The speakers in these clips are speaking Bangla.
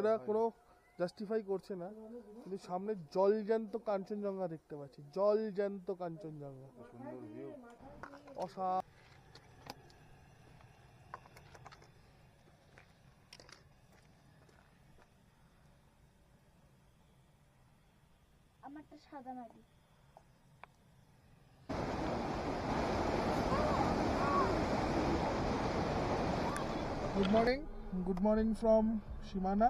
এরা কোনো জাস্টিফাই করছে না, কিন্তু সামনে জলজ্যান্ত কাঞ্চনজঙ্ঘা দেখতে পাচ্ছি, জলজ্যান্ত কাঞ্চনজঙ্ঘা। সুন্দর ভিউ। আমারটা সাদা মাটি। গুড মর্নিং ফ্রম সীমানা।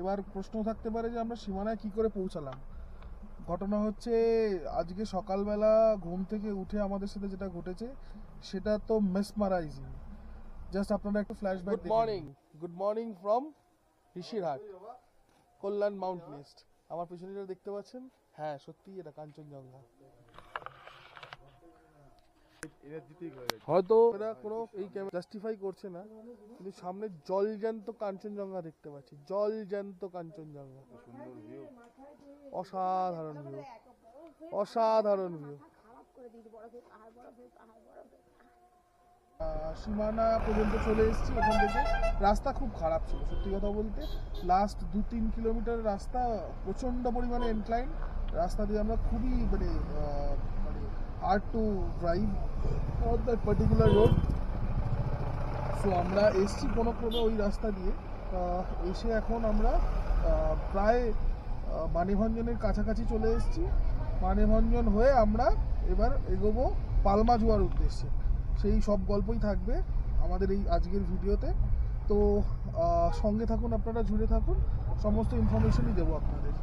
এবার প্রশ্ন থাকতে পারে যে আমরা সীমানায় কি করে পৌঁছালাম। ঘটনা হচ্ছে আজকে সকালবেলা ঘুম থেকে উঠে আমাদের সাথে যেটা ঘটেছে সেটা তো মেসমারাইজিং। জাস্ট আপনারা একটু flashback. Good morning from Rishirhat, Kalyan mount list. আমার পিছনে যেটা দেখতে পাচ্ছেন, হ্যাঁ সত্যি এটা কাঞ্চনজঙ্ঘা। হয়তো এরা কোনো এই জাস্টিফাই করছে না, কিন্তু সামনে জলজ্যান্ত কাঞ্চনজঙ্ঘা দেখতে পাচ্ছি, জলজ্যান্ত কাঞ্চনজঙ্ঘা। সুন্দর ভিউ। অসাধারণ ভিউ, অসাধারণ ভিউ। সীমানা পর্যন্ত চলে এসেছি। এখান থেকে রাস্তা খুব খারাপ ছিল সত্যি কথা বলতে। লাস্ট 2-3 কিলোমিটার রাস্তা প্রচণ্ড পরিমাণে ইনক্লাইন। রাস্তা দিয়ে আমরা খুবই মানে hard to drive on that particular road. So আমরা এসছি কোনো ক্রমে ওই রাস্তা দিয়ে। এসে এখন আমরা প্রায় মানিভঞ্জনের কাছাকাছি চলে এসেছি। মানিভঞ্জন হয়ে আমরা এবার এগোবো পালমা যাওয়ার উদ্দেশ্যে। সেই সব গল্পই থাকবে আমাদের এই আজকের ভিডিওতে। তো সঙ্গে থাকুন, আপনারা জুড়ে থাকুন, সমস্ত ইনফরমেশনই দেবো আপনাদের।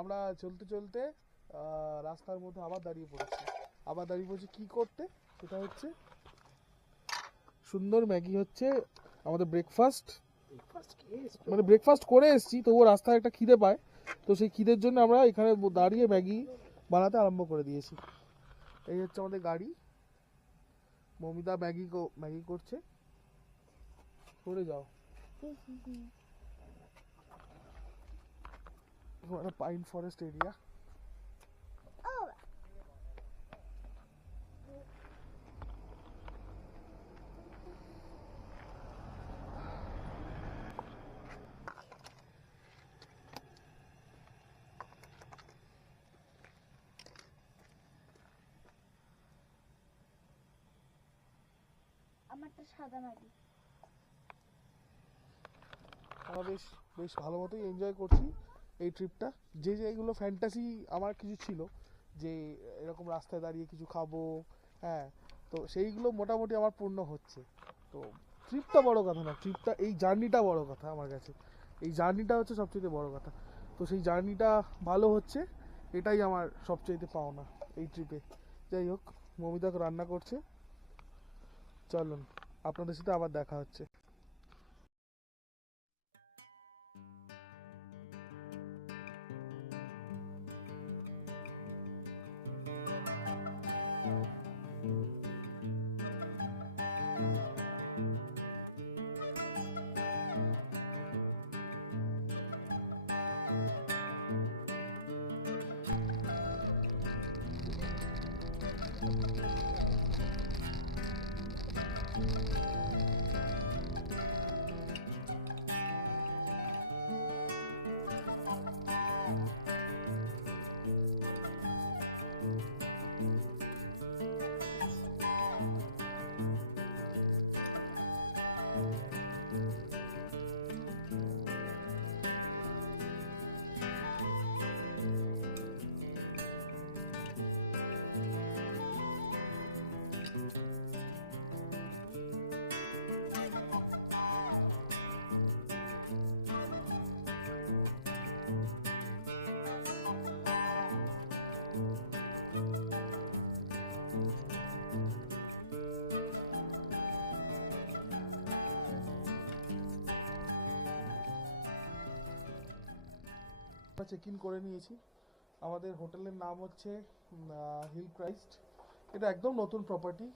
আমরা চলতে চলতে রাস্তার মধ্যে আবার দাঁড়িয়ে পড়েছি কি করতে, সেটা হচ্ছে সুন্দর ম্যাগি হচ্ছে আমাদের ব্রেকফাস্ট। মানে ব্রেকফাস্ট করে এসেছি, তবুও রাস্তায় একটা খিদে পায়, তো সেই খিদের জন্য আমরা এখানে দাঁড়িয়ে ম্যাগি বানাতে আরম্ভ করে দিয়েছি। এই হচ্ছে আমাদের গাড়ি। মমিতা ম্যাগি করছে। সরে যাও। একটা পাইন ফরেস্ট এরিয়া। আমারটা সাদা মাটি। আমরা বেশ বেশ ভালো মতোই এনজয় করছি এই ট্রিপটা। যে যেগুলো ফ্যান্টাসি আমার কিছু ছিল, যে এরকম রাস্তায় দাঁড়িয়ে কিছু খাবো, হ্যাঁ, তো সেইগুলো মোটামুটি আমার পূর্ণ হচ্ছে। তো ট্রিপটা বড় কথা না, ট্রিপটা এই জার্নিটা বড় কথা আমার কাছে। এই জার্নিটা হচ্ছে সবচেয়ে বড় কথা। তো সেই জার্নিটা ভালো হচ্ছে, এটাই আমার সবচেয়ে পাওনা এই ট্রিপে। যাই হোক, মমিতাকে রান্না করছে। চলুন, আপনাদের সাথে আবার দেখা হচ্ছে। চেক ইন করে নিয়েছি। আমাদের হোটেলের নাম হচ্ছে হিল ক্রাইস্ট। এটা একদম নতুন প্রপার্টি,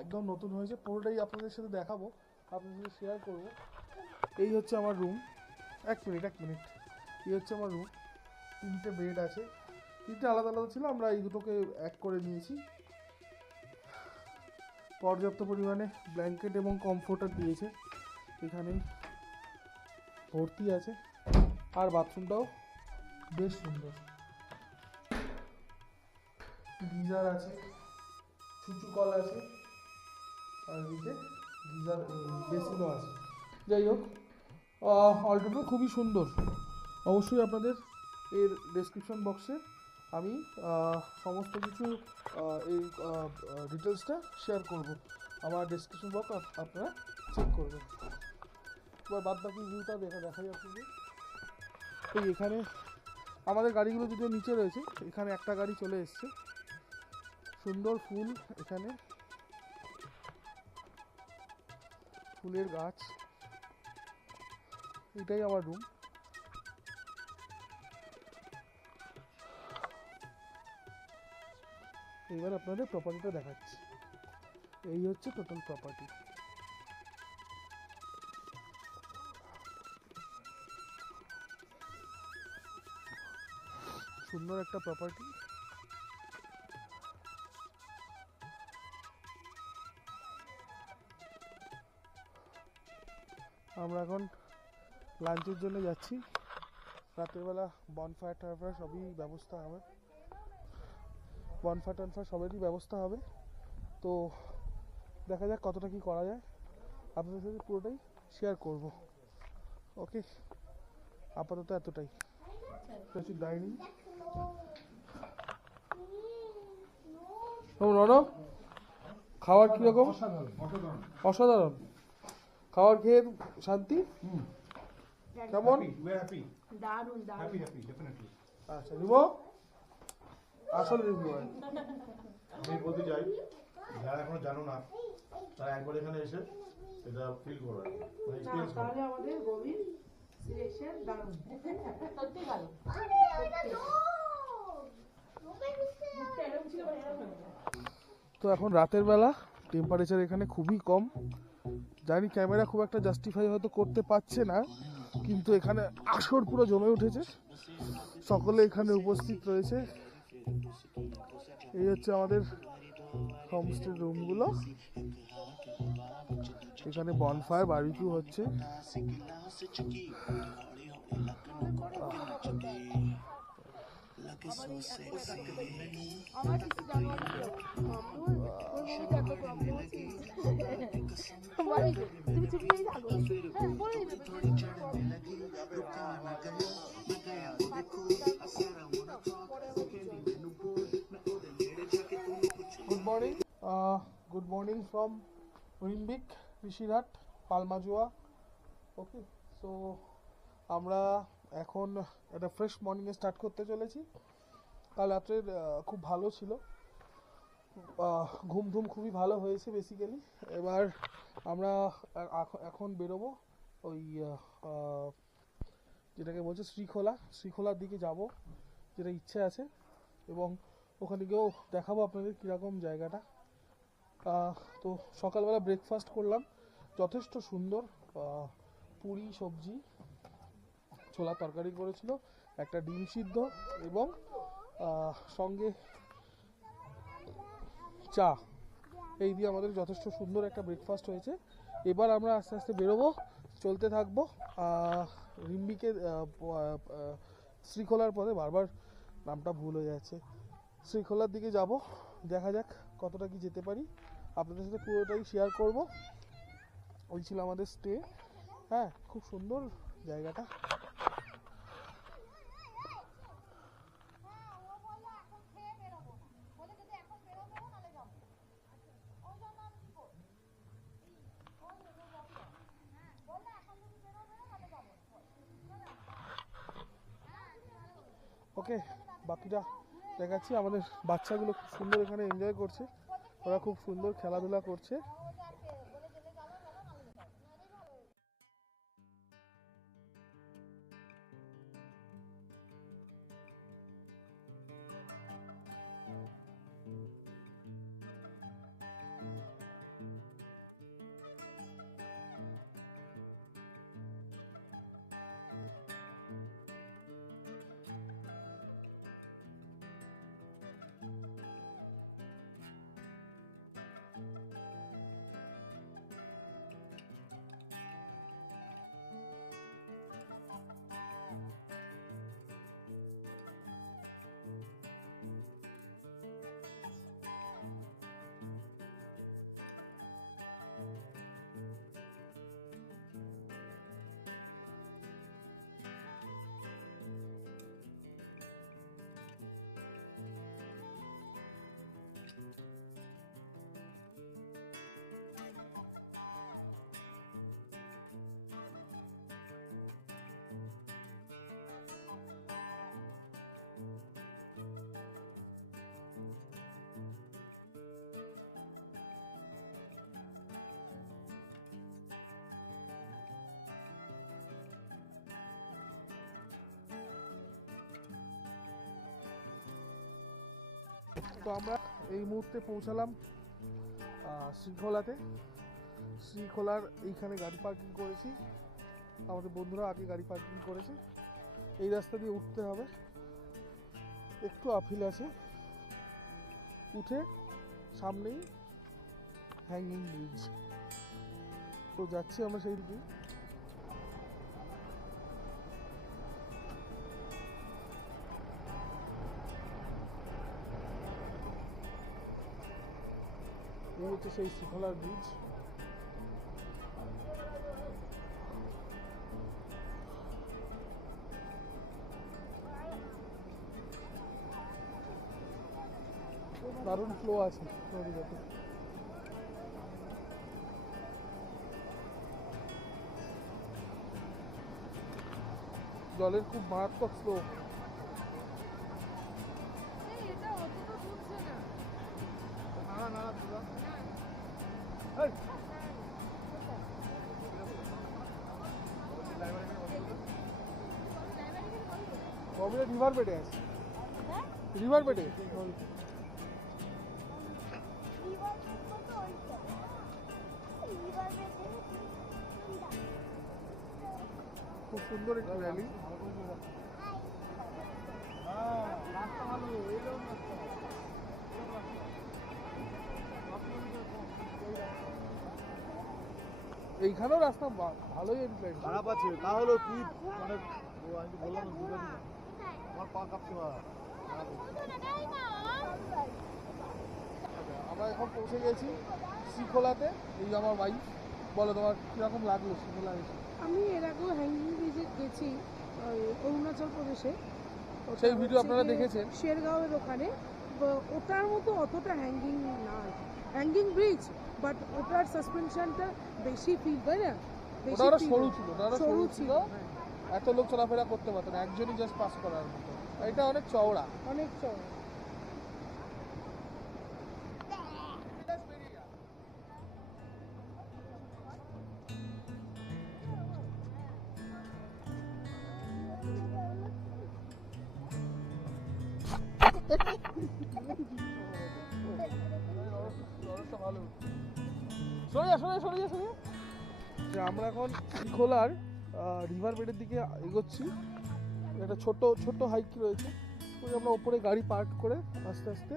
একদম নতুন হয়েছে। পুরোটাই আপনাদের সাথে দেখাবো, আপনাদের সাথে শেয়ার করবো। এই হচ্ছে আমার রুম। এক মিনিট। এই হচ্ছে আমার রুম। 3টে বেড আছে, 3টে আলাদা আলাদা ছিল, আমরা এই দুটোকে এক করে নিয়েছি। পর্যাপ্ত পরিমাণে ব্ল্যাঙ্কেট এবং কমফোর্টার দিয়েছে, এখানেই ভর্তি আছে। আর বাথরুমটাও বেশ সুন্দর। গিজার আছে, ছুঁচু কল আছে, আর এদিকে গিজার বেসিনও আছে। যাই হোক, অল্টোটা খুবই সুন্দর। অবশ্যই আপনাদের এর ডেসক্রিপশন বক্সে আমি সমস্ত কিছু এই ডিটেলসটা শেয়ার করব। আমার ডেসক্রিপশন বক্স আপনারা চেক করবেন। এবার বাদ বাকি ভিউটা দেখাই আপনাদের। এই এখানে আমাদের গাড়িগুলো যদিও নিচে রয়েছে, এখানে একটা গাড়ি চলে এসছে। সুন্দর ফুল, এখানে ফুলের গাছ। এটাই আমার রুম। এবার আপনাদের প্রপার্টিটা দেখাচ্ছি। এই হচ্ছে টোটাল প্রপার্টি। সুন্দর একটা প্রপার্টি। আমরা এখন লাঞ্চের জন্য যাচ্ছি। রাতের বেলা বনফায়ার টনফায়ার সবই ব্যবস্থা হবে, বনফায়ার টনফায়ার সবেরই ব্যবস্থা হবে। তো দেখা যাক কতটা কি করা যায়, আপনাদের সাথে পুরোটাই শেয়ার করব। ওকে, আপাতত এতটাই। ডাইনিং। রনক, খাবার কিরকম? অসাধারণ। খাবার খেয়ে শান্তি? কেমন? আচ্ছা, রিমো আসল রিভিউ হয়। আমি বলতে চাই, যারা এখনো জানো না তারা একবার এখানে এসে এটা ফিল করবে, মানে এক্সপেরিয়েন্স করবে। তাহলে আমাদের গভীর সিলেকশন দারুণ, সত্যি ভালো। তো এখন রাতের বেলা টেম্পারেচার এখানে খুবই কম, জানি ক্যামেরা খুব একটা জাস্টিফাই হয়তো করতে পারছে না, কিন্তু এখানে আসর পুরো জমে উঠেছে, সকলে এখানে উপস্থিত রয়েছে। এই হচ্ছে আমাদের হোমস্টে রুমগুলো, এখানে বনফায়ার বারবিকিউ হচ্ছে। Good morning from Rimbik, Rishirhat, Palmajua. Okay, so আমরা এখন একটা ফ্রেশ মর্নিংয়ে স্টার্ট করতে চলেছি। কাল রাত্রের খুব ভালো ছিল, ঘুম টুম খুবই ভালো হয়েছে বেসিক্যালি। এবার আমরা এখন বেরোবো ওই যেটাকে বলছে শ্রীখোলার দিকে যাব, যেটা ইচ্ছে আছে, এবং ওখানে গিয়েও দেখাবো আপনাদের কীরকম জায়গাটা। তো সকালবেলা ব্রেকফাস্ট করলাম, যথেষ্ট সুন্দর, পুরি সবজি, ছোলা তরকারি করেছিল, একটা ডিম সিদ্ধ এবং সঙ্গে চা, এই দিয়ে আমাদের যথেষ্ট সুন্দর একটা ব্রেকফাস্ট হয়েছে। এবার আমরা আস্তে আস্তে বেরোবো, চলতে থাকবো রিম্বিকে শ্রীখোলার পথে, বারবার নামটা ভুল হয়ে যাচ্ছে, শ্রীখোলার দিকে যাব, দেখা যাক কতটা কি যেতে পারি, আপনাদের সাথে পুরোটাই শেয়ার করব। ওই ছিল আমাদের স্টে, হ্যাঁ খুব সুন্দর জায়গাটা। ওকে, বাকিটা দেখাচ্ছি। আমাদের বাচ্চাগুলো খুব সুন্দর এখানে এনজয় করছে, ওরা খুব সুন্দর খেলাধুলা করছে। তো আমরা এই মুহূর্তে পৌঁছালাম শ্রীখোলাতে। শ্রীখোলার এইখানে গাড়ি পার্কিং করেছি, আমাদের বন্ধুরা আগে গাড়ি পার্কিং করেছে। এই রাস্তা দিয়ে উঠতে হবে, একটু আপিল আছে, উঠে সামনেই হ্যাঙ্গিং ব্রিজ। তো যাচ্ছি আমরা সেই দিকে। এই হচ্ছে সেই শ্রীখোলার ব্রিজ। দারুণ ফ্লো আছে নদীতে। জলের খুব মারাত্মক ফ্লো। রিভার বেডে আছে, রিভার বেডে রিভার বেড কত ওইটা রিভার বেড খুব সুন্দর একটি ভ্যালি। এইখানেও রাস্তা ভালোই এনক্লাইন। খারাপ আছে তাহলে তুই মানে আমি বললাম আমার পা কাঁপছে আমরা এখন পৌঁছে গেছি শ্রীখোলাতে। এই আমার বাইক, বলো তোমার কিরকম লাগলো শ্রীখোলা এসে? আমি এর আগেও হ্যাঙ্গিং ব্রিজে গেছি অরুণাচল প্রদেশে। সেই ভিডিও আপনারা দেখেছেন শেরগাঁওয়ের ওখানে। ওটার মতো অতটা হ্যাঙ্গিং না, হ্যাঙ্গিং ব্রিজ, বাট ওটার সাসপেনশনটা বেশি ফিল, তাই না? ওটা আরো সরু ছিল, ওটা আরো সরু ছিল, এত লোক চলাফেরা করতে পারতো না, একজনই জাস্ট পাস করার মতো। এটা অনেক চওড়া, অনেক চওড়া। আমরা এখন শ্রীখোলার রিভার বেডের দিকে এগোচ্ছি। একটা ছোট ছোট হাইক রয়েছে, ওই আমরা ওপরে গাড়ি পার্ক করে আস্তে আস্তে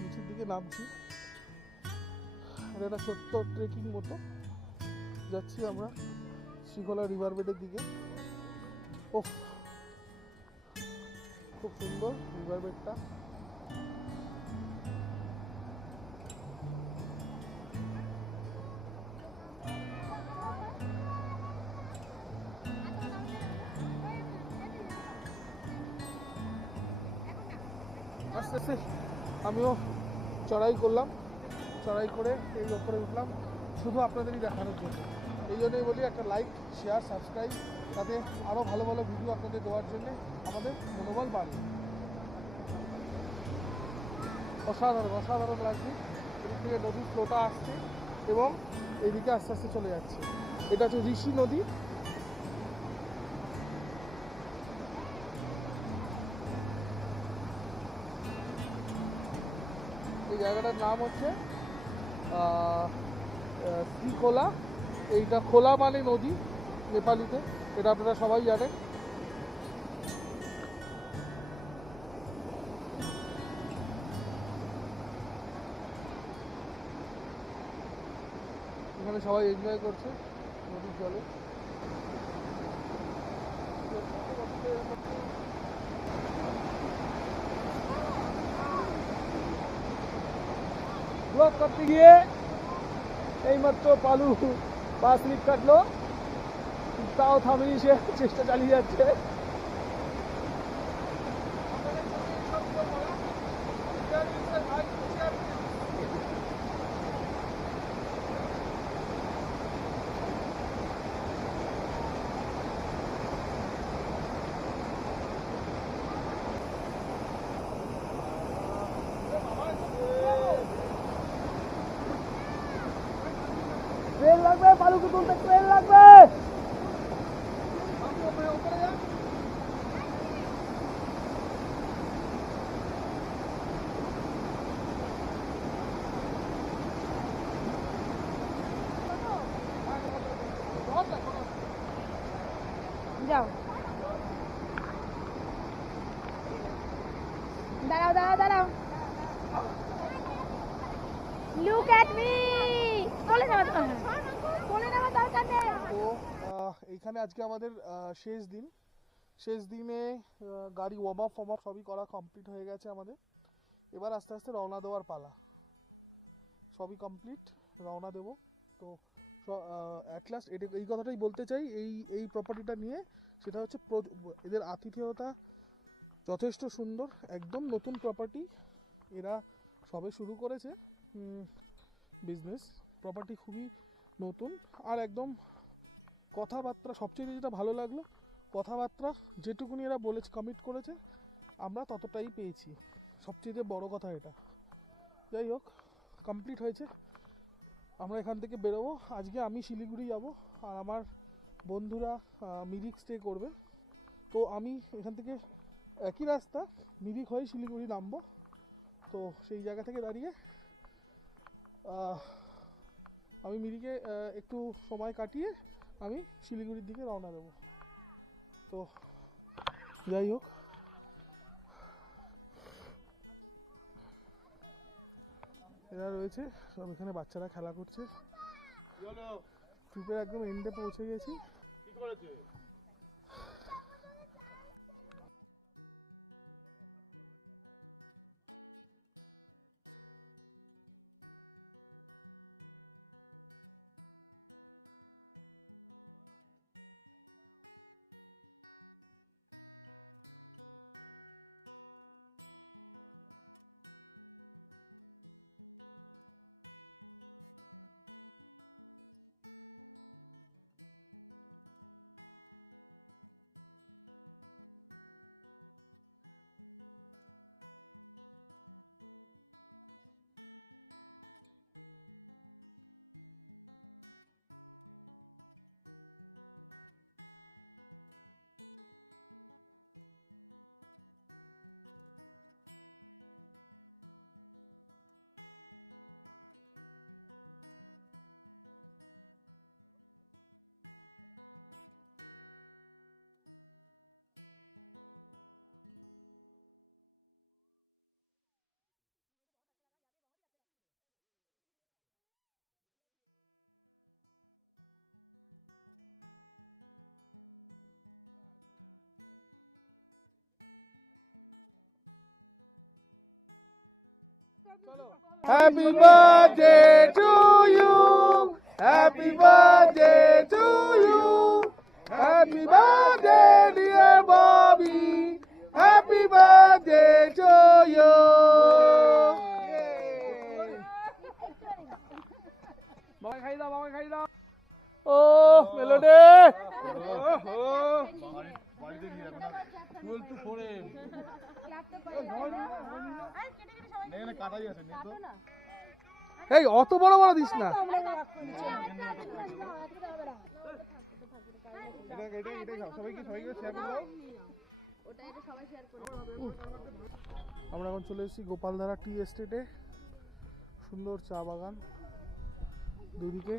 নিচের দিকে নামছি। এটা একটা ছোট্ট ট্রেকিং মতো যাচ্ছি আমরা শ্রীখোলা রিভার বেডের দিকে। ওফ, খুব সুন্দর রিভার বেডটা। আস্তে আস্তে আমিও চড়াই করলাম, চড়াই করে এই ওপরে উঠলাম শুধু আপনাদেরই দেখানোর জন্য। এই জন্যই বলি একটা লাইক, শেয়ার, সাবস্ক্রাইব, তাতে আরও ভালো ভালো ভিডিও আপনাদের দেওয়ার জন্য আমাদের মনোবল বাড়বে। অসাধারণ অসাধারণ লাগছে। এদিক থেকে নদীর ফ্লোটা আসছে এবং এইদিকে আস্তে আস্তে চলে যাচ্ছে। এটা হচ্ছে ঋষি নদী। এই জায়গাটার নাম হচ্ছে শ্রীখোলা। এইটা খোলা মানে নদী নেপালিতে, এটা আপনারা সবাই জানেন। এখানে সবাই এনজয় করছে নদীর জলে। ব্লক করতে গিয়ে এইমাত্র পালু 5 মিনিট কাটলো, তাও থামেনি, সে চেষ্টা চালিয়ে যাচ্ছে। ট্রেন লাগবে, পালুকে তুলতে ট্রেন লাগবে। যাও, দাঁড়াও দাঁড়াও দাঁড়াও, লুক অ্যাট মি। বলে নেওয়া দরকার নেই। তো এইখানে আজকে আমাদের শেষ দিনে গাড়ি ওয়ার্ম আপ সবই করা কমপ্লিট হয়ে গেছে আমাদের। এবার আস্তে আস্তে রওনা দেওয়ার পালা। সবই কমপ্লিট, রওনা দেব। তো অ্যাট লাস্ট এই কথাটাই বলতে চাই এই প্রপার্টিটা নিয়ে, সেটা হচ্ছে এদের আতিথেয়তা যথেষ্ট সুন্দর, একদম নতুন প্রপার্টি। এরা সবে শুরু করেছে বিজনেস, প্রপার্টি খুবই নতুন। আর একদম কথাবার্তা, সবচেয়ে যেটা ভালো লাগলো, কথাবার্তা যেটুকুনি এরা বলেছে, কমিট করেছে, আমরা ততটাই পেয়েছি। সবচেয়ে বড় কথা এটা। যাই হোক, কমপ্লিট হয়েছে। আমরা এখান থেকে বেরোবো। আজকে আমি শিলিগুড়ি যাব, আর আমার বন্ধুরা মিরিক স্টে করবে। তো আমি এখান থেকে একই রাস্তা, মিরিক হয়ে শিলিগুড়ি নামবো। তো সেই জায়গা থেকে দাঁড়িয়ে আমি মিরিকে একটু সময় কাটিয়ে আমি শিলিগুড়ির দিকে রওনা দেবো। তো যাই হোক, এরা রয়েছে সব, এখানে বাচ্চারা খেলা করছে। ট্রিপের একদম এন্ডে পৌঁছে গেছি। Happy birthday to you. Happy birthday to you. Happy birthday dear Bobby. Happy birthday to you. বাবা খাই দাও, বাবা খাই দাও। ও মেলোডি বাড়িতে গিয়ে এখন 12 to 4 AM এখানে কাটাই আছে নে তো। এই অত বড় বড় দিস না। আমরা এখন চলে এসেছি গোপালধারা টি এস্টেটে। সুন্দর চা বাগান দুদিকে।